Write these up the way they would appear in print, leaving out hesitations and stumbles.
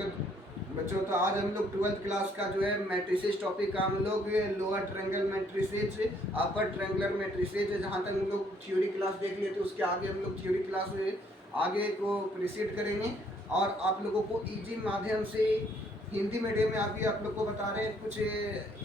Hello बच्चों, तो आज हम लोग 12th क्लास का जो है मैट्रिसेस टॉपिक का हम लोग lower triangle matrices, upper triangular matrices, जहाँ तक हम लोग थ्योरी क्लास देख लिए थे उसके आगे हम लोग थ्योरी क्लास आगे को प्रोसीड करेंगे। और आप लोगों को इजी माध्यम से हिंदी मीडियम में अभी आप लोग को बता रहे हैं कुछ,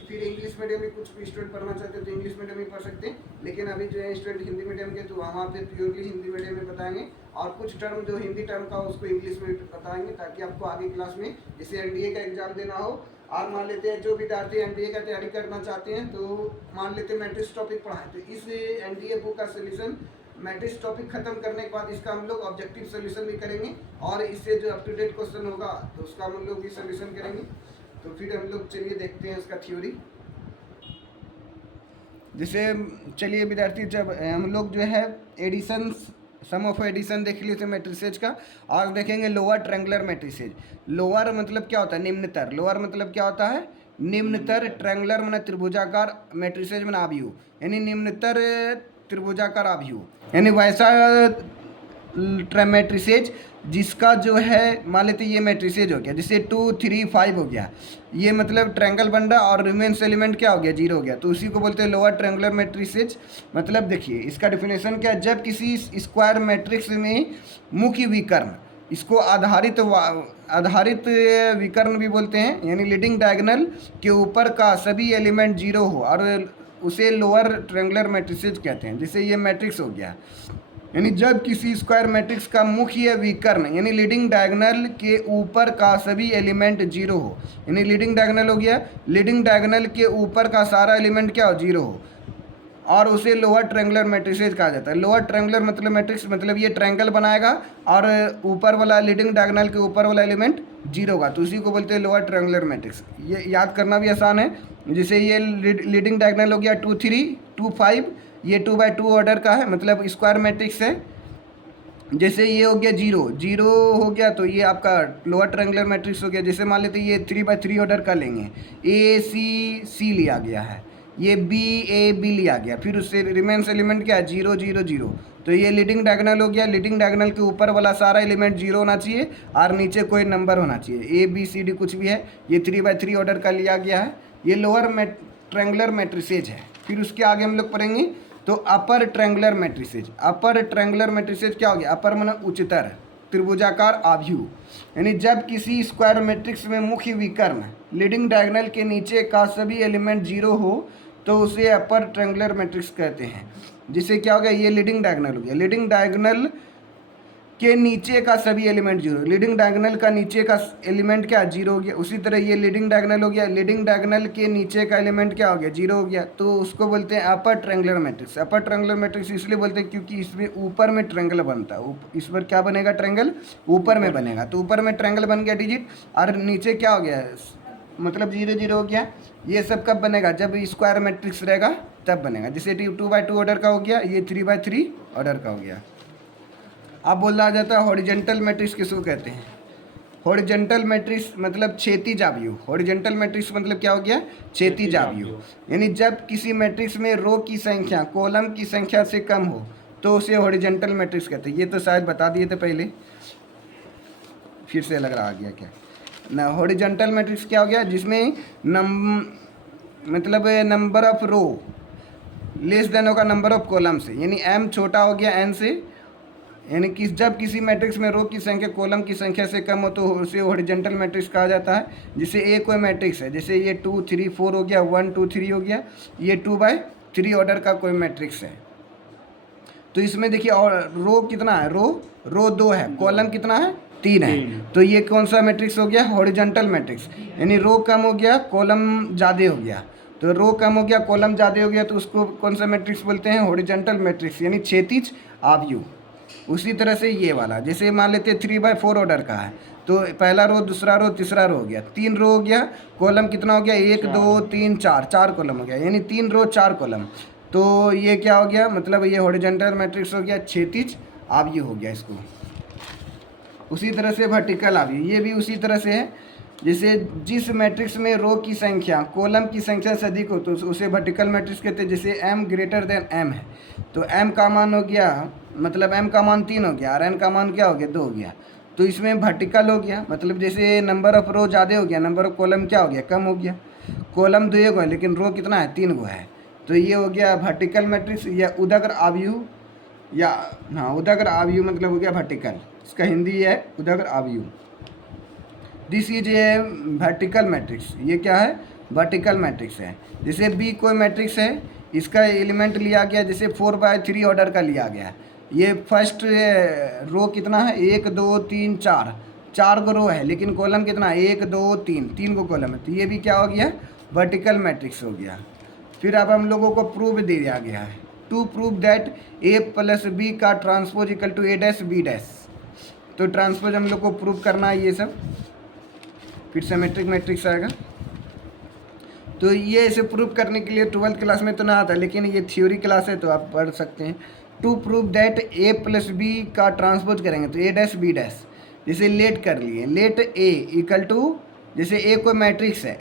फिर इंग्लिश मीडियम में कुछ स्टूडेंट पढ़ना चाहते हैं तो इंग्लिश मीडियम में पढ़ सकते हैं, लेकिन अभी जो है स्टूडेंट हिंदी मीडियम के तो वहाँ पे प्योरली हिंदी मीडियम में बताएंगे और कुछ टर्म जो हिंदी टर्म का उसको इंग्लिश में बताएंगे ताकि आपको आगे क्लास में जैसे एनडीए का एग्जाम देना हो। और मान लेते हैं जो विद्यार्थी एनडीए का तैयारी करना चाहते हैं तो मान लेते हैं मैट्रिक्स टॉपिक पढ़ाएं, तो इस एनडीए बुक का सोल्यूशन मैट्रिक्स टॉपिक खत्म करने के बाद इसका हम लोग ऑब्जेक्टिव सोल्यूशन भी करेंगे और इससे जो अप टू डेट क्वेश्चन होगा तो उसका हम लोग भी सोल्यूशन करेंगे। तो फिर हम लोग चलिए देखते हैं उसका थ्योरी। जैसे चलिए विद्यार्थी, जब हम लोग जो है एडिशन, सम ऑफ एडिशन देख लिए थे मैट्रिसेज का, और देखेंगे लोअर ट्रायंगुलर मैट्रिसेज। लोअर मतलब क्या होता है? निम्नतर। लोअर मतलब क्या होता है? निम्नतर। ट्रायंगुलर माने त्रिभुजाकार, मैट्रिसेज माने आव्यूह, यानी निम्नतर त्रिभुजाकार आव्यूह, यानी वैसा मैट्रिसेज जिसका जो है मान लेते ये मैट्रिसेज हो गया, जैसे 2 3 5 हो गया, ये मतलब ट्रायंगल बन रहा और रिमेन्स एलिमेंट क्या हो गया? 0 हो गया, तो उसी को बोलते हैं लोअर ट्रायंगुलर मैट्रिसेज। मतलब देखिए इसका डिफिनेशन क्या है, जब किसी स्क्वायर मैट्रिक्स में मुख्य विकर्ण, इसको आधारित विकर्ण भी बोलते हैं, यानी लीडिंग डायगोनल के ऊपर का सभी एलिमेंट 0 हो और उसे लोअर ट्रायंगुलर मैट्रिसेज कहते हैं। जैसे ये मैट्रिक्स हो गया, यानी जब किसी स्क्वायर मैट्रिक्स का मुख्य विकर्ण यानी लीडिंग डायगोनल के ऊपर का सभी एलिमेंट 0 हो, यानी लीडिंग डायगोनल हो गया, लीडिंग डायगोनल के ऊपर का सारा एलिमेंट क्या हो? 0 हो, और उसे लोअर ट्रायंगुलर मैट्रिसेज कहा जाता है। लोअर ट्रायंगुलर मतलब मैट्रिक्स मतलब ये ट्रायंगल बनाएगा और ऊपर वाला लीडिंग डायगोनल के ऊपर वाला एलिमेंट 0 होगा, तो उसी को बोलते हैं लोअर ट्रायंगुलर मैट्रिक्स। ये याद करना भी आसान है। जैसे ये लीडिंग डायगोनल हो गया 2 3 2 5, ये 2/2 ऑर्डर का है, मतलब स्क्वायर मैट्रिक्स है। जैसे ये हो गया 0 0 हो गया, तो ये आपका लोअर ट्रायंगुलर मैट्रिक्स हो गया। जैसे मान लेते ये 3/3 ऑर्डर का लेंगे, ए सी सी लिया गया है, ये बी ए बी लिया गया, फिर उससे रिमेन्स एलिमेंट क्या है? 0 0 0, तो ये लीडिंग डायगोनल हो गया। लीडिंग डायगोनल के ऊपर वाला सारा एलिमेंट 0 होना चाहिए और नीचे कोई नंबर होना चाहिए, ए बी सी डी कुछ भी है। ये 3/3 ऑर्डर का लिया गया है, ये लोअर ट्रायंगुलर मैट्रिसेज है। फिर उसके आगे हम लोग पढ़ेंगे तो upper triangular matrices. Upper triangular matrices क्या हो गया? अपर माने उच्चतर, त्रिभुजाकार आव्यूह, यानी जब किसी स्क्वायर मैट्रिक्स में मुख्य विकर्ण लीडिंग डायगोनल के नीचे का सभी एलिमेंट 0 हो तो उसे अपर ट्रायंगुलर मैट्रिक्स कहते हैं। जिससे क्या हो गया? ये लीडिंग डायगोनल हो गया, लीडिंग डायगोनल के नीचे का सभी एलिमेंट 0, लीडिंग डायगोनल का नीचे का एलिमेंट क्या? 0 हो गया। उसी तरह ये लीडिंग डायगोनल हो गया, लीडिंग डायगोनल के नीचे का एलिमेंट क्या हो गया? 0 हो गया, तो उसको बोलते हैं upper triangular matrix. Upper triangular matrix इसलिए बोलते हैं क्योंकि इसमें ऊपर में ट्रायंगल बनता है। इस पर क्या बनेगा? ट्रायंगल ऊपर में बनेगा, तो ऊपर में ट्रायंगल बन गया डिजिट, और नीचे क्या हो गया? मतलब 0 0 हो गया। ये सब कब बनेगा? जब स्क्वायर मैट्रिक्स रहेगा तब बनेगा। जैसे 2/2 ऑर्डर का हो गया, ये 3/3 ऑर्डर का हो गया। अब बोला जाता है हॉरिजेंटल मैट्रिक्स किसको कहते हैं? हॉरिजेंटल मैट्रिक्स मतलब क्षैतिज आव्यूह। हॉरिजेंटल मैट्रिक्स मतलब क्या हो गया? क्षैतिज आव्यूह, यानी जब किसी मैट्रिक्स में रो की संख्या कॉलम की संख्या से कम हो तो उसे हॉरिजेंटल मैट्रिक्स कहते हैं। ये तो शायद बता दिए थे पहले, फिर से लग रहा आ गया क्या ना। हॉरिजेंटल मैट्रिक्स क्या हो गया? जिसमें मतलब number of row less than होगा नंबर ऑफ कॉलम से, यानी m छोटा हो गया n से, यानी कि जब किसी मैट्रिक्स में रो की संख्या कॉलम की संख्या से कम हो तो उसे हॉरिजेंटल मैट्रिक्स कहा जाता है। जैसे ए कोई मैट्रिक्स है, जैसे ये 2 3 4 हो गया, 1 2 3 हो गया, ये 2/3 ऑर्डर का कोई मैट्रिक्स है, तो इसमें देखिए और रो कितना है? रो 2 है, कॉलम कितना है? 3 है, तो ये कौन सा मैट्रिक्स हो गया? हॉरिजेंटल मैट्रिक्स, यानी रो कम हो गया कॉलम ज़्यादा हो गया, तो रो कम हो गया कॉलम ज़्यादा हो गया तो उसको कौन सा मैट्रिक्स बोलते हैं? हॉरिजेंटल मैट्रिक्स, यानी क्षैतिज आव्यूह। उसी तरह से ये वाला, जैसे मान लेते 3/4 ऑर्डर का है, तो पहला रो, दूसरा रो, तीसरा रो हो गया, 3 रो हो गया, कॉलम कितना हो गया? 1 2 3 4, 4 कॉलम हो गया, यानी 3 रो 4 कॉलम, तो ये क्या हो गया? मतलब ये हॉरिजेंटल मैट्रिक्स हो गया, क्षैतिज आव्यूह हो गया इसको। उसी तरह से वर्टिकल आव्यूह, ये भी उसी तरह से है। जैसे जिस मैट्रिक्स में रो की संख्या कॉलम की संख्या से अधिक हो तो उसे वर्टिकल मैट्रिक्स कहते हैं। जैसे m ग्रेटर देन m है, तो m का मान हो गया, मतलब m का मान 3 हो गया और n का मान क्या हो गया? 2 हो गया, तो इसमें वर्टिकल हो गया, मतलब जैसे नंबर ऑफ रो ज़्यादा हो गया, नंबर ऑफ कॉलम क्या हो गया, कम हो गया। कॉलम 2 गो है लेकिन रो कितना है, 3 गो है। तो ये हो गया वर्टिकल मैट्रिक्स या उदग्र आव्यूह, या हाँ उदग्र आव्यूह मतलब हो गया वर्टिकल, इसका हिंदी है उदग्र आव्यूह। This is a vertical matrix, ये क्या है, वर्टिकल मैट्रिक्स है। जैसे बी कोई मैट्रिक्स है, इसका एलिमेंट लिया गया जैसे 4/3 ऑर्डर का लिया गया। ये फर्स्ट रो कितना है, 1 2 3 4, 4 गो रो है लेकिन कॉलम कितना है, 1 2 3, 3 गो कॉलम है। तो ये भी क्या हो गया, वर्टिकल मैट्रिक्स हो गया। फिर अब हम लोगों को प्रूफ दे दिया गया है, to prove that A plus B का transpose equal to A dash B dash. तो ट्रांसपोज हम लोग को प्रूव करना है ये सब, फिर सिमेट्रिक मैट्रिक्स आएगा। तो ये इसे प्रूव करने के लिए 12th क्लास में तो ना आता, लेकिन ये थ्योरी क्लास है तो आप पढ़ सकते हैं। To prove that A plus B का ट्रांसपोज करेंगे तो ए डैश बी डैश, जैसे लेट कर लिए, लेट ए इक्वल टू, जैसे ए कोई मैट्रिक्स है,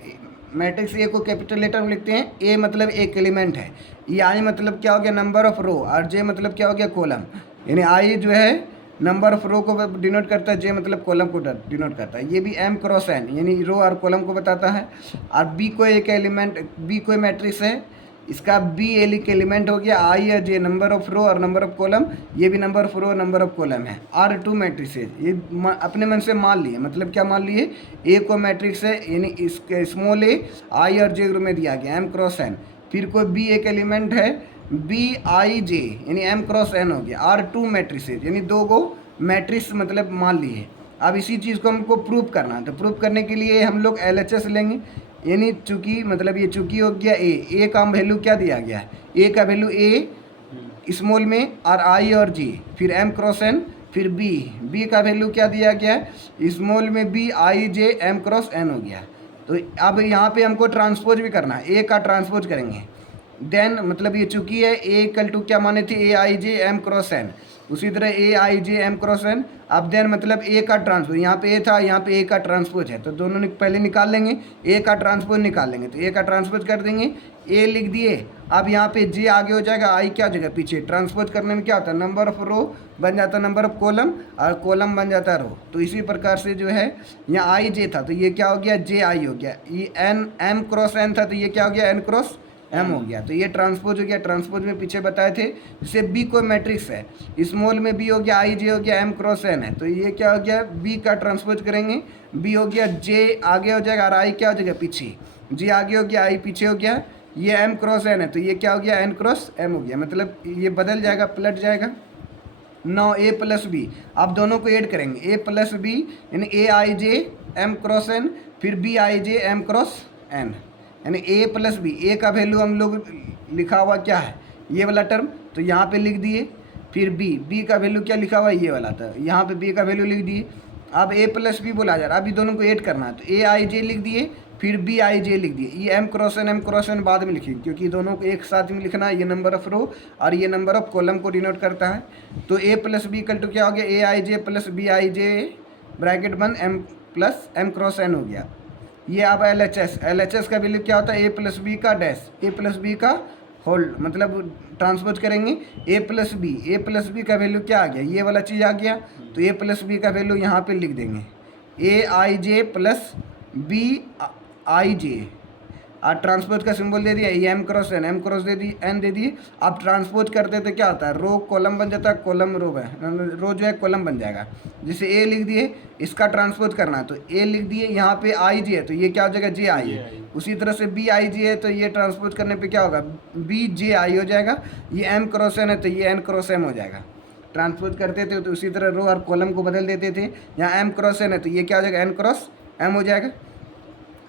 मैट्रिक्स ए को कैपिटल लेटर में लिखते हैं, ए मतलब एक एलिमेंट है, ये आई मतलब क्या हो गया, नंबर ऑफ रो, और जे मतलब क्या हो गया, कॉलम। यानी आई जो है नंबर ऑफ रो को डिनोट करता है, जे मतलब कॉलम को डिनोट करता है। ये भी एम क्रॉस एन यानी रो और कॉलम को बताता है। और बी कोई एक एलिमेंट, बी कोई मैट्रिक्स है, इसका बी एक एलिमेंट हो गया, आई या जे नंबर ऑफ रो और नंबर ऑफ कॉलम, ये भी number of row number of column है। आर टू मैट्रिक्सेज, ये अपने मन से मान लिए, मतलब क्या मान लिए, ए को मैट्रिक्स है यानी इसके स्मॉल ए आई और जे में दिया गया एम क्रॉस एन। फिर कोई बी एक एलिमेंट है, बी आई जे यानी एम क्रॉस एन हो गया। आर टू मैट्रिसेज यानी 2 गो मैट्रिक्स मतलब मान लिए। अब इसी चीज़ को हमको प्रूव करना है, तो प्रूव करने के लिए हम लोग LHS लेंगे, यानी चूंकि मतलब ये चूंकि हो गया ए का वैल्यू क्या दिया गया है, ए का वैल्यू ए स्मॉल में और आई और जी, फिर एम क्रॉस एन, फिर बी का वैल्यू क्या दिया गया है, स्मॉल में B I J M cross N हो गया। तो अब यहाँ पे हमको ट्रांसपोज भी करना है, ए का ट्रांसपोज करेंगे। देन मतलब ये चूंकि है ए इक्वल टू क्या माने थे, ए I J M cross N, उसी तरह ए I J M cross N. अब देन मतलब ए का ट्रांसपोज, यहाँ पे ए था यहाँ पे ए का ट्रांसपोज है, तो दोनों पहले निकाल लेंगे, ए का ट्रांसपोज निकाल लेंगे। तो ए का ट्रांसपोज कर देंगे, ए लिख दिए। अब यहाँ पे जे आगे हो जाएगा, आई क्या जगह पीछे। ट्रांसपोज करने में क्या होता है, नंबर ऑफ रो बन जाता है नंबर ऑफ कॉलम, और कॉलम बन जाता है रो। तो इसी प्रकार से जो है यहाँ आई जे था तो ये क्या हो गया, जे आई हो गया। ये एन एम क्रॉस एन था तो ये क्या हो गया, एन क्रॉस एम हो गया। तो ये ट्रांसपोज हो गया। ट्रांसपोज में पीछे बताए थे, जैसे बी कोई मैट्रिक्स है, स्मॉल में बी हो गया आई जे हो गया एम क्रॉस एन है, तो ये क्या हो गया, बी का ट्रांसपोज करेंगे, बी हो गया, जे आगे हो जाएगा और आई क्या हो जाएगा पीछे, जे आगे हो गया आई पीछे हो गया। ये एम क्रॉस एन है तो ये क्या हो गया, एन क्रॉस एम हो गया, मतलब ये बदल जाएगा, पलट जाएगा। 9 ए प्लस बी, आप दोनों को ऐड करेंगे, ए प्लस बी यानी A I J M cross N, फिर B I J M cross N, यानी ए प्लस बी। ए का वैल्यू हम लोग लिखा हुआ क्या है, ये वाला टर्म, तो यहाँ पे लिख दिए। फिर बी का वैल्यू क्या लिखा हुआ है, ये वाला, तो यहाँ पे बी का वैल्यू लिख दिए। अब ए प्लस बी बोला जा रहा है, अभी दोनों को ऐड करना है, तो ए आई जे लिख दिए, फिर बी आई जे लिख दिए। ये एम क्रॉस एन बाद में लिखिए, क्योंकि दोनों को एक साथ में लिखना है। ये नंबर ऑफ रो और ये नंबर ऑफ कॉलम को डिनोट करता है। तो A plus B equal to क्या हो गया, A I J plus B I J bracket बंद M plus M cross N हो गया। ये अब LHS का वैल्यू क्या होता है, ए प्लस बी का डैश, ए प्लस बी का होल्ड, मतलब ट्रांसपोज करेंगे ए प्लस बी का वैल्यू क्या आ गया, ये वाला चीज़ आ गया। तो ए प्लस बी का वैल्यू यहाँ पे लिख देंगे, ए I J plus B I जे, और ट्रांसपोज का सिंबल दे दिया, ये एम क्रॉस दे दी, एन दे दी। आप ट्रांसपोज करते तो क्या होता है, रो कॉलम बन जाता है, कॉलम रो है, रो जो है कॉलम बन जाएगा। जैसे ए लिख दिए, इसका ट्रांसपोज करना है तो ए लिख दिए, यहाँ पे आई जी है तो ये क्या हो जाएगा, जे आई है। उसी तरह से बी आई जी है तो ये ट्रांसपोज करने पे क्या होगा, बी जे आई हो जाएगा। ये एम क्रॉस एन है तो ये एन क्रॉस एम हो जाएगा। ट्रांसपोज करते थे तो उसी तरह रो और कॉलम को बदल देते थे। यहाँ एम क्रॉस एन है तो ये क्या हो जाएगा, एन क्रॉस एम हो जाएगा।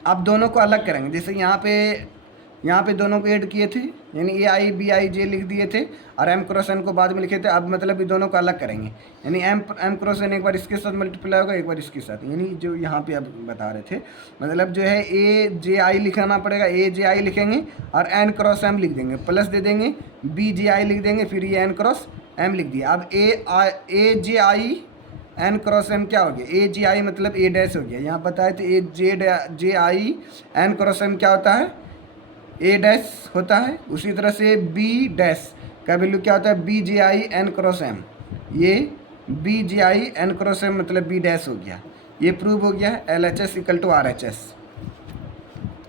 अब दोनों को अलग करेंगे, जैसे यहाँ पे दोनों को ऐड किए थे, यानी ए आई बी आई जे लिख दिए थे और एम क्रॉस एन को बाद में लिखे थे। अब मतलब ये दोनों को अलग करेंगे, यानी एम क्रॉस एन एक बार इसके साथ मल्टीप्लाई होगा, एक बार इसके साथ, यानी जो यहाँ पे अब बता रहे थे, मतलब जो है ए जे आई लिखाना पड़ेगा, ए जे आई लिखेंगे और एन क्रॉस एम लिख देंगे, प्लस दे देंगे, बी जे आई लिख देंगे, फिर ये एन क्रॉस एम लिख दिया। अब ए J I N cross M क्या हो गया, ए जी आई मतलब ए डैश हो गया। यहाँ बताए थे ए J I N cross M क्या होता है, ए डैश होता है। उसी तरह से बी डैश का वैल्यू क्या होता है, B J I N cross M, ये B J I N cross M मतलब बी डैश हो गया। ये प्रूव हो गया L H S equal to R H S.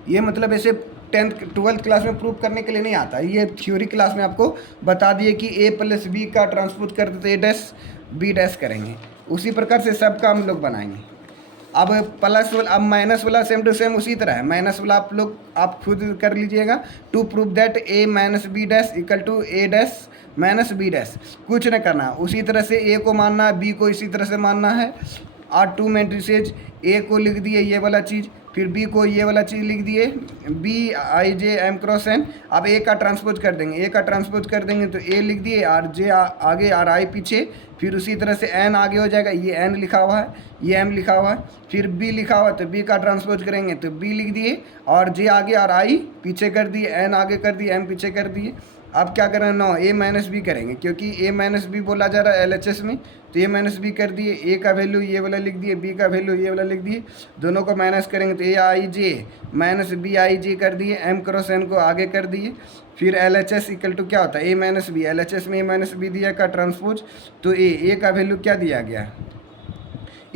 ये मतलब ऐसे 10th 12th क्लास में प्रूव करने के लिए नहीं आता, ये थ्योरी क्लास में आपको बता दिए कि ए प्लस बी का ट्रांसपोज करते तो ए डैश बी डैश करेंगे, उसी प्रकार से सबका हम लोग बनाएंगे। अब प्लस वाला, अब माइनस वाला सेम टू सेम उसी तरह है, माइनस वाला आप खुद कर लीजिएगा। To prove that A minus B dash equal to A dash minus B dash, कुछ नहीं करना, उसी तरह से ए को मानना है, बी को इसी तरह से मानना है। और टू मैट्रिसेज, ए को लिख दिए ये वाला चीज़, फिर बी को ये वाला चीज़ लिख दिए, B I J M cross N. अब ए का ट्रांसपोज कर देंगे, ए का ट्रांसपोज कर देंगे तो ए लिख दिए, आर जे आगे आर आई पीछे, फिर उसी तरह से एन आगे हो जाएगा, ये एन लिखा हुआ है, ये एम लिखा हुआ है, फिर बी लिखा हुआ है तो बी का ट्रांसपोज करेंगे तो बी लिख दिए, और जे आगे आर आई पीछे कर दिए, एन आगे कर दिए, एम पीछे कर दिए। अब क्या करें, नो ए माइनस बी करेंगे, क्योंकि ए माइनस बी बोला जा रहा है एलएचएस में, तो ए माइनस बी कर दिए, ए का वैल्यू ये वाला लिख दिए, बी का वैल्यू ये वाला लिख दिए, दोनों को माइनस करेंगे तो ए I J minus B I जे कर दिए, एम क्रॉस एन को आगे कर दिए, फिर L H S equal to क्या होता है A minus B, L H S में ए माइनस बी दिया का ट्रांसपोज, तो ए का वैल्यू क्या दिया गया,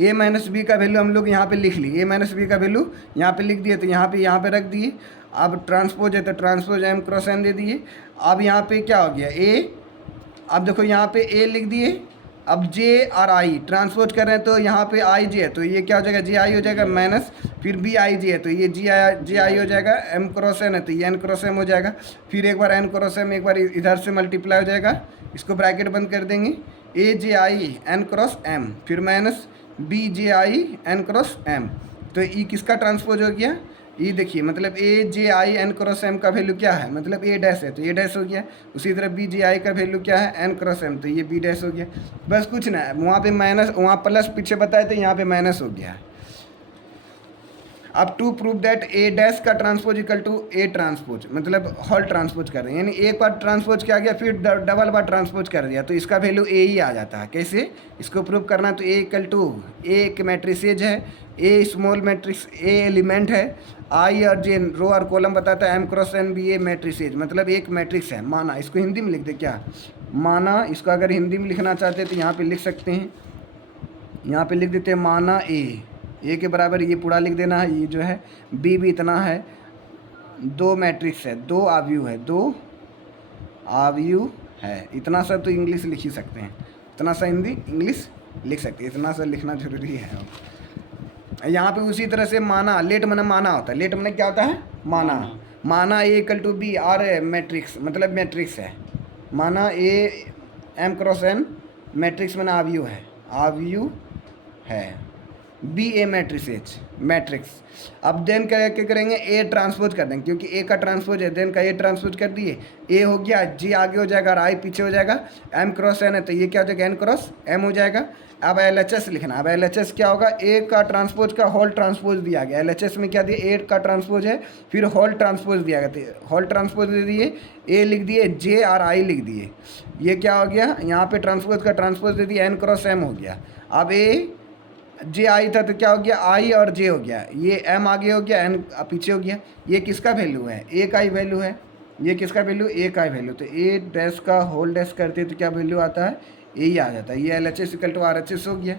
ए माइनस बी का वैल्यू हम लोग यहाँ पे लिख लिए, ए माइनस बी का वैल्यू यहाँ पे लिख दिए, तो यहाँ पे रख दिए। अब ट्रांसपोज है तो ट्रांसपोज एम क्रॉस एन दे दिए। अब यहाँ पे क्या हो गया ए, अब देखो यहाँ पे ए लिख दिए, अब जे और आई ट्रांसपोज कर रहे हैं तो यहाँ पे आई जे है तो ये क्या हो जाएगा जे आई हो जाएगा माइनस, फिर बी आई जे है तो ये जे आई हो जाएगा, एम क्रॉस एन है तो ये एन क्रॉस एम हो जाएगा, फिर एक बार एन क्रॉस एम एक बार इधर से मल्टीप्लाई हो जाएगा, इसको ब्रैकेट बंद कर देंगे, A J I N cross M, फिर minus B J I N cross M, तो ई किसका ट्रांसपोज हो गया, ये देखिए मतलब A J I N cross M का वैल्यू क्या है, मतलब ए डैश है तो ए डैश हो गया, उसी तरह बी जे आई का वैल्यू क्या है एन क्रॉस एम, तो ये बी डैश हो गया। बस कुछ ना है, वहाँ पे माइनस, वहाँ प्लस पीछे बताए थे, यहाँ पे माइनस हो गया। अब to prove that A dash का transpose equal to A transpose, मतलब होल ट्रांसपोज कर रहे हैं, यानी एक बार ट्रांसपोज किया गया फिर डबल बार ट्रांसपोज कर दिया तो इसका वैल्यू ए ही आ जाता है। कैसे इसको प्रूव करना, तो ए इक्वल टू ए एक मैट्रिसेज है, ए स्मॉल मैट्रिक्स ए एलिमेंट है, आई और जे रो और कॉलम बताता है, M cross N B A matrices मतलब एक मैट्रिक्स है। माना, इसको हिंदी में लिख दे क्या, माना, इसको अगर हिंदी में लिखना चाहते हैं तो यहाँ पे लिख सकते हैं, यहाँ पे लिख देते हैं माना ए के बराबर ये पूरा लिख देना है, ये जो है बी भी इतना है, दो मैट्रिक्स है, दो आव्यूह है, दो आव्यूह है, इतना सा तो इंग्लिश लिख ही सकते हैं, इतना सा हिंदी इंग्लिश लिख सकते हैं, इतना सा लिखना जरूरी है। यहाँ पे उसी तरह से माना, लेट मना माना होता है, लेट मना क्या होता है माना, माना A equal to B are matrix मतलब मैट्रिक्स है, माना A M cross N matrix मना आव्यूह है, आव्यूह है, बी ए मैट्रिसेज मैट्रिक्स। अब देन क्या करेंगे, ए ट्रांसपोज कर देंगे, क्योंकि ए का ट्रांसपोज है, देन का ए ट्रांसपोज कर दिए, ए हो गया, जी आगे हो जाएगा और आई पीछे हो जाएगा, एम क्रॉस एन है तो ये क्या हो जाएगा एन क्रॉस एम हो जाएगा। अब एल एच एस लिखना, अब एल एच एस क्या होगा, ए का ट्रांसपोज का होल ट्रांसपोज दिया गया, एल एच एस में क्या दिए ए का ट्रांसपोज है, फिर होल ट्रांसपोज दिया गया, होल ट्रांसपोज दे दिए, ए लिख दिए, जे और आई लिख दिए, ये क्या हो गया, यहाँ पे ट्रांसपोज का ट्रांसपोज दे दिया, एन क्रॉस एम हो गया। अब ए जे आई था तो क्या हो गया आई और जे हो गया, ये एम आगे हो गया एन पीछे हो गया, ये किसका वैल्यू है ए का ही वैल्यू है, ये किसका वैल्यू ए का ही वैल्यू, तो ए डैश का होल डैश करते तो क्या वैल्यू आता है ए ही आ जाता है, ये L H S equal to R H S हो गया।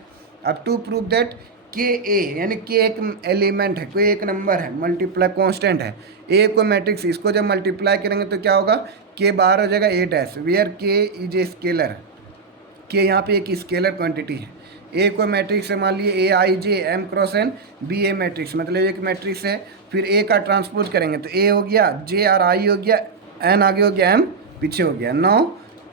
अब टू प्रूव दैट के ए, यानी के एक एलिमेंट है, कोई एक नंबर है, मल्टीप्लाई कॉन्स्टेंट है, ए को मैट्रिक्स, इसको जब मल्टीप्लाई करेंगे तो क्या होगा के बाहर हो जाएगा ए डैश, वेयर के इज ए स्केलर, के यहाँ पे एक स्केलर क्वांटिटी है, ए को मैट्रिक्स से मान लिए ए I J M cross N B A matrix मतलब एक मैट्रिक्स है, फिर ए का ट्रांसपोज करेंगे तो ए हो गया, जे और आई हो गया, एन आगे हो गया, एम पीछे हो गया, नौ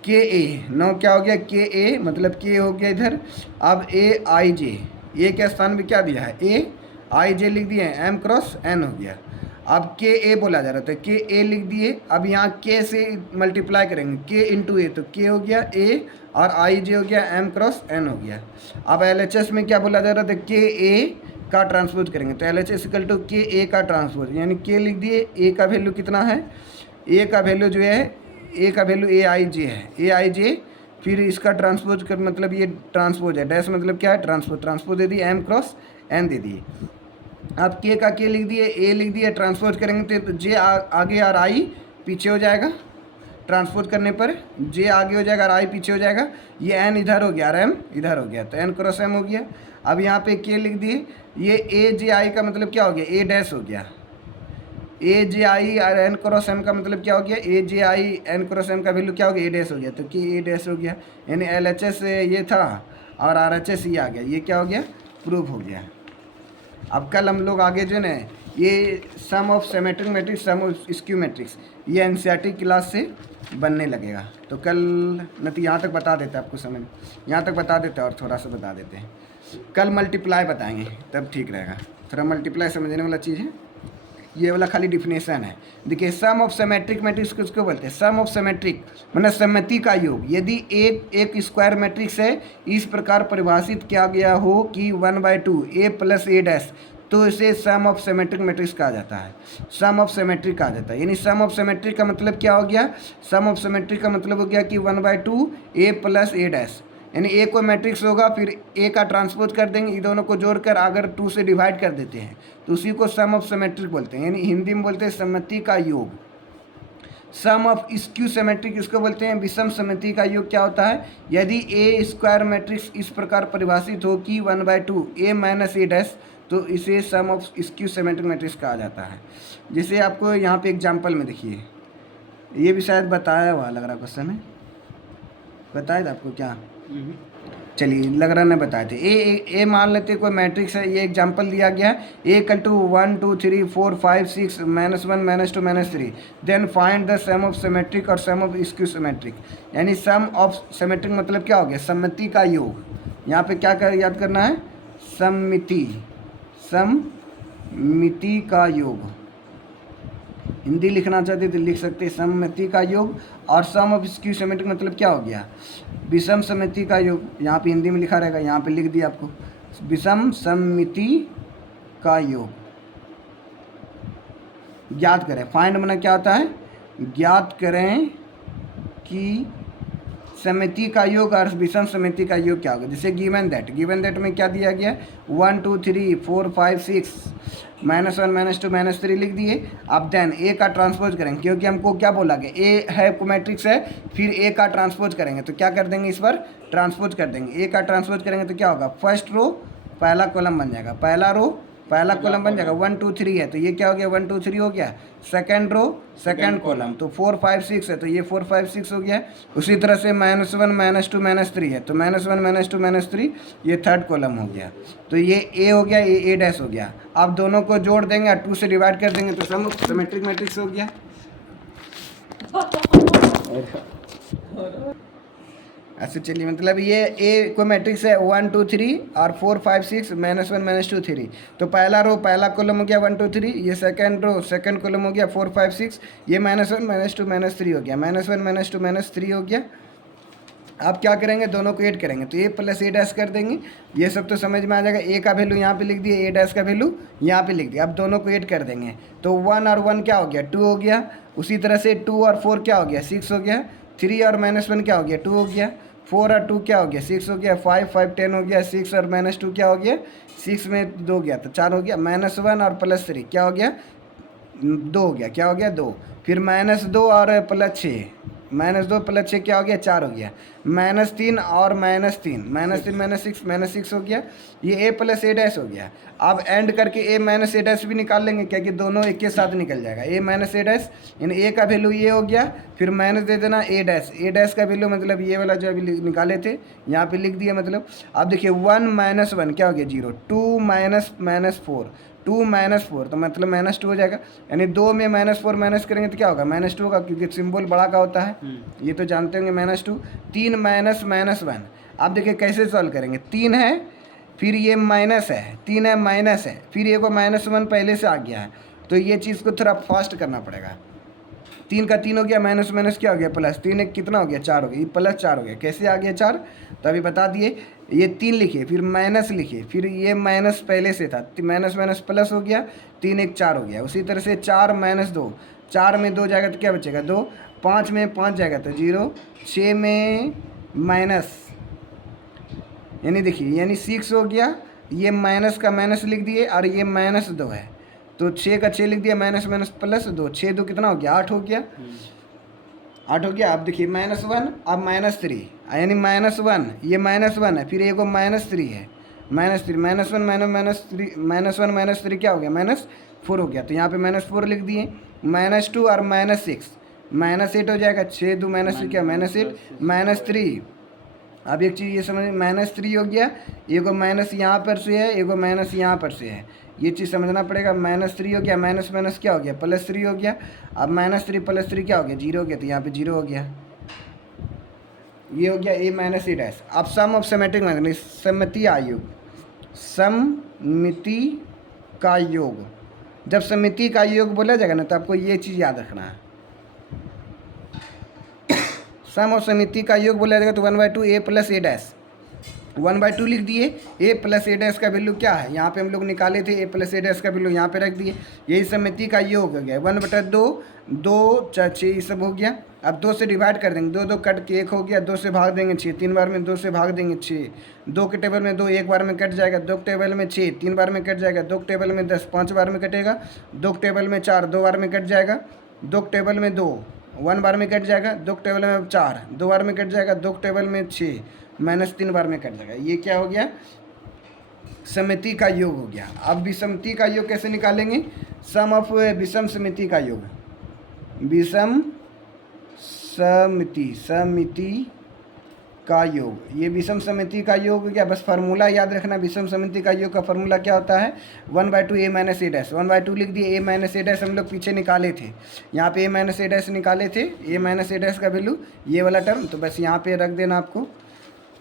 के ए, नौ क्या हो गया के ए मतलब के हो गया इधर। अब ए आई जे, ए के स्थान पे क्या दिया है ए आई जे लिख दिए, एम क्रॉस एन हो गया। अब के ए बोला जा रहा था, के ए लिख दिए, अब यहाँ के से मल्टीप्लाई करेंगे, के इंटू ए तो के हो गया ए और आई जे हो गया एम क्रॉस एन हो गया। अब एल एच एस में क्या बोला जा रहा था के ए का ट्रांसपोज करेंगे तो L H S equal to K A का ट्रांसपोज, यानी के लिख दिए, ए का वैल्यू कितना है, ए का वैल्यू जो है ए का वैल्यू ए आई जे है, ए आई जे, फिर इसका ट्रांसपोज कर मतलब ये ट्रांसपोज है, डैश मतलब क्या है ट्रांसपोज, ट्रांसपोज दे दिए, एम क्रॉस एन दे दिए। अब के का के लिख दिए, ए लिख दिए, ट्रांसपोज करेंगे तो जे आगे और आई पीछे हो जाएगा, ट्रांसपोज करने पर जे आगे हो जाएगा और आई पीछे हो जाएगा, ये एन इधर हो गया और एम इधर हो गया, तो एन क्रॉस एम हो गया। अब यहाँ पे के लिख दिए, ये ए जे आई का मतलब क्या हो गया, ए डैश हो गया, ए जे आई और एन क्रॉस एम का मतलब क्या हो गया, ए J I N cross M का वैल्यू क्या हो गया, ए डैश हो गया, तो कि ए डैश हो गया, यानी एल एच एस ये था और आर एच एस ये आ गया, ये क्या हो गया, प्रूव हो गया। अब कल हम लोग आगे जो है ना ये sum of symmetric matrix, sum of skew matrix, ये एनसीईआरटी क्लास से बनने लगेगा, तो कल न तो यहाँ तक बता देते हैं आपको, समझ यहाँ तक बता देते हैं और थोड़ा सा बता देते हैं, कल मल्टीप्लाई बताएंगे तब ठीक रहेगा, थोड़ा मल्टीप्लाई समझने वाला चीज़ है, ये वाला खाली डिफिनेशन है। देखिए सम ऑफ सिमेट्रिक मैट्रिक्स किसको बोलते हैं, सम ऑफ सिमेट्रिक मतलब सम्मति का योग, यदि एक स्क्वायर मैट्रिक्स है इस प्रकार परिभाषित किया गया हो कि 1/2 ए प्लस ए डैश, तो इसे सम ऑफ सिमेट्रिक मैट्रिक्स कहा जाता है, सम ऑफ सिमेट्रिक कहा जाता है। यानी सम ऑफ सिमेट्रिक का मतलब क्या हो गया, सम ऑफ सिमेट्रिक का मतलब हो गया कि 1/2 ए प्लस ए डैश, यानी ए को मैट्रिक्स होगा फिर ए का ट्रांसपोज कर देंगे, इन दोनों को जोड़कर अगर 2 से डिवाइड कर देते हैं तो उसी को सम ऑफ सिमेट्रिक बोलते हैं, यानी हिंदी में बोलते हैं सम्मति का योग। सम ऑफ स्क्यू सिमेट्रिक इसको बोलते हैं, विषम सम्मति का योग क्या होता है, यदि ए स्क्वायर मैट्रिक्स इस प्रकार परिभाषित हो कि 1/2 ए माइनस ए डैश, तो इसे सम ऑफ स्क्यू सिमेट्रिक मैट्रिक्स कहा जाता है। जैसे आपको यहाँ पे एग्जांपल में देखिए, ये भी शायद बताया हुआ लग रहा क्वेश्चन में, बताया था आपको क्या, चलिए लग रहा नहीं बताए थे। ए मान लेते कोई मैट्रिक्स है, ये एग्जांपल दिया गया है, A equal to 1 2 3 4 5 6 -1 -2 -3, then find the sum of symmetric और सम ऑफ स्क्यू सिमेट्रिक, यानी सम ऑफ सिमेट्रिक मतलब क्या हो गया, सम्मति का योग। यहाँ पे क्या याद करना है, सम्मिति, सम्मिति का योग, हिंदी लिखना चाहते तो लिख सकते हैं सम्मिति का योग, और सम ऑफ स्क्यू सिमेट्रिक मतलब क्या हो गया, विषम सम्मिति का योग, यहाँ पे हिंदी में लिखा रहेगा, यहाँ पे लिख दिया आपको विषम सम्मिति का योग। ज्ञात करें, फाइंड माना क्या होता है, ज्ञात करें कि समिति का योग और विषम समिति का योग क्या होगा। जैसे गिवन दैट में क्या दिया गया, 1 2 3 4 5 6 -1 -2 -3 लिख दिए। अब देन ए का ट्रांसपोज करेंगे, क्योंकि हमको क्या बोला गया, ए है मैट्रिक्स है, फिर ए का ट्रांसपोज करेंगे, तो क्या कर देंगे, इस पर ट्रांसपोज कर देंगे। ए का ट्रांसपोज करेंगे तो क्या होगा, फर्स्ट रो पहला कॉलम बन जाएगा, पहला रो पहला कॉलम बन जाएगा, 1 2 3 है तो ये क्या हो गया, 1 2 3 हो गया, सेकंड रो सेकंड कॉलम, तो 4 5 6 है तो ये 4 5 6 हो गया। उसी तरह से -1 -2 -3 है तो -1 -2 -3 ये थर्ड कॉलम हो गया, तो ये ए हो गया, ये ए डैश हो गया। आप दोनों को जोड़ देंगे और 2 से डिवाइड कर देंगे तो सम सिमेट्रिक मैट्रिक्स हो गया। अच्छा चलिए, मतलब ये ए को मैट्रिक्स है 1 2 3 और 4 5 6 -1 -2 3, तो पहला रो पहला कॉलम हो गया 1 2 3, ये सेकंड रो सेकंड कॉलम हो गया 4 5 6, ये -1 -2 -3 हो गया, -1 -2 -3 हो गया। आप क्या करेंगे, दोनों को ऐड करेंगे तो ए प्लस ए डैश कर देंगे, ये सब तो समझ में आ जाएगा। ए का वैल्यू यहाँ पे लिख दिए, ए डैश का वैल्यू यहाँ पे लिख दिया। अब दोनों को ऐड कर देंगे तो 1 और 1 क्या हो गया, 2 हो गया। उसी तरह से 2 और 4 क्या हो गया, 6 हो गया। 3 और -1 क्या हो गया, 2 हो गया। 4 और 2 क्या हो गया, 6 हो गया। 5 5 10 हो गया। 6 और -2 क्या हो गया, 6 में 2 गया तो 4 हो गया। -1 और +3 क्या हो गया, 2 हो गया। क्या हो गया, 2। फिर -2 और +6, -2 +6 क्या हो गया, 4 हो गया। -3 और -3, -6 हो गया। ये ए प्लस ए डैश हो गया। अब एंड करके ए माइनस ए डैश भी निकाल लेंगे, क्या कि दोनों एक के साथ निकल जाएगा। ए माइनस ए डैश यानी ए का वैल्यू ये हो गया, फिर माइनस दे देना ए डैश। ए डैश का वैल्यू मतलब ये वाला जो अभी निकाले थे यहाँ पे लिख दिया। मतलब अब देखिए 1 - 1 क्या हो गया, 0। 2 - -4, 2 - 4 तो मतलब -2 हो जाएगा। यानी 2 में -4 माइनस करेंगे तो क्या होगा, -2 होगा, क्योंकि सिंबल बड़ा का होता है, ये तो जानते होंगे -2। 3 -1। आप देखिए कैसे सॉल्व करेंगे, 3 है फिर ये माइनस है, 3 है माइनस है, फिर ये को -1 पहले से आ गया है, तो ये चीज़ को थोड़ा फास्ट करना पड़ेगा। 3 का 3 हो गया, माइनस माइनस क्या हो गया, प्लस। 3 एक कितना हो गया, 4 हो गया। ये +4 हो गया। कैसे आ गया 4, तो अभी बता दिए। ये 3 लिखिए, फिर माइनस लिखिए, फिर ये माइनस पहले से था, माइनस माइनस प्लस हो गया। 3 एक 4 हो गया। उसी तरह से 4 - 2, 4 में 2 जाएगा तो क्या बचेगा, 2। 5 में 5 जाएगा तो 0। 6 में माइनस यानी देखिए यानी 6 हो गया। ये माइनस का माइनस लिख दिए और ये -2 है तो 6 का 6 लिख दिया, माइनस माइनस +2। 6 2 कितना हो गया, 8 हो गया। 8 हो गया। अब देखिए -1 अब -3 यानी -1 ये -1 है, फिर एक -3 है, -3 -1 -3 क्या हो गया -4 हो गया। तो यहाँ पे -4 लिख दिए। -2 और -6 -8 हो जाएगा। 6 2 -3 क्या -8 -3। अब एक चीज़ ये समझ, -3 हो गया, एगो माइनस यहाँ पर से है, एगो माइनस यहाँ पर से है, ये चीज़ समझना पड़ेगा। -3 हो गया, माइनस माइनस क्या हो गया +3 हो गया। अब -3 +3 क्या हो गया 0 हो गया, तो यहाँ पे 0 हो गया। ये हो गया a - a'। अब सम ऑफ सिमेट्रिक मैट्रिक्स, सममितीय आयोग, सममिति का योग। जब सममिति का योग बोला जाएगा ना तो आपको ये चीज़ याद रखना है। सम और समिति का योग बोला जाएगा तो 1/2 a + a'। 1/2 लिख दिए। a + a' का वैल्यू क्या है, यहाँ पे हम लोग निकाले थे, a + a' का वैल्यू यहाँ पे रख दिए। यही समिति का योग हो गया। 1/2 2 4 6 ये सब हो गया। अब 2 से डिवाइड कर देंगे, 2 2 कट के 1 हो गया, 2 से भाग देंगे 6, 3 बार में 2 से भाग देंगे 6, 2 के टेबल में 2 1 बार में कट जाएगा, 2 के टेबल में 6 3 बार में कट जाएगा, 2 के टेबल में 10 5 बार में कटेगा, 2 के टेबल में 4 2 बार में कट जाएगा, 2 के टेबल में 2 1 बार में कट जाएगा, 2 के टेबल में 4 2 बार में कट जाएगा, 2 के टेबल में 6 -3 बार में कट जाएगा। ये क्या हो गया समिति का योग हो गया। अब विषमति का योग कैसे निकालेंगे, सम ऑफ विषम समिति का योग, विषम समिति का योग, ये विषम समिति का योग हो गया। बस फार्मूला याद रखना, विषम समिति का योग का फार्मूला क्या होता है 1/2 a - a'। 1/2 लिख दिए, a - a' हम लोग पीछे निकाले थे, यहाँ पे a - a' निकाले थे, a - a' का वैल्यू ये वाला टर्म, तो बस यहाँ पे रख देना आपको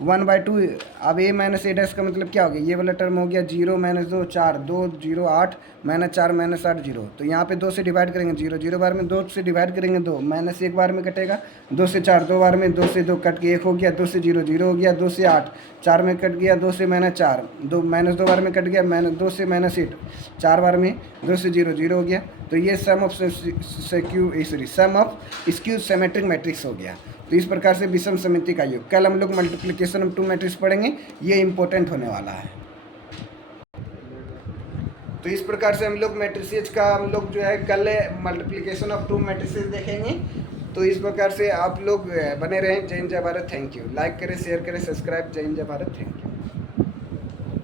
1/2। अब a - a' का मतलब क्या हो गया, ये वाला टर्म हो गया 0 - 2 4 2 0 8 -4 -8 0। तो यहाँ पे 2 से डिवाइड करेंगे 0 0 बार में, 2 से डिवाइड करेंगे 2 -1 बार में कटेगा, 2 से 4 2 बार में, 2 से 2 कट के 1 हो गया, 2 से 0 0 हो गया, 2 से 8 4 में कट गया, 2 से -4 2 -2 बार में कट गया, 2 से -8 4 बार में, 2 से 0 0 हो गया। तो ये sum of sum of skew symmetric matrix हो गया। तो इस प्रकार से विषम समिति का योग। कल हम लोग मल्टीप्लिकेशन ऑफ 2 मैट्रिक्स पढ़ेंगे, ये इंपॉर्टेंट होने वाला है। तो इस प्रकार से हम लोग मैट्रिसेज का हम लोग जो है कल मल्टीप्लिकेशन ऑफ 2 मैट्रिसेज देखेंगे। तो इस प्रकार से आप लोग बने रहें। जय हिंद जय भारत, थैंक यू। लाइक करें, शेयर करें, सब्सक्राइब। जय हिंद जय भारत, थैंक यू।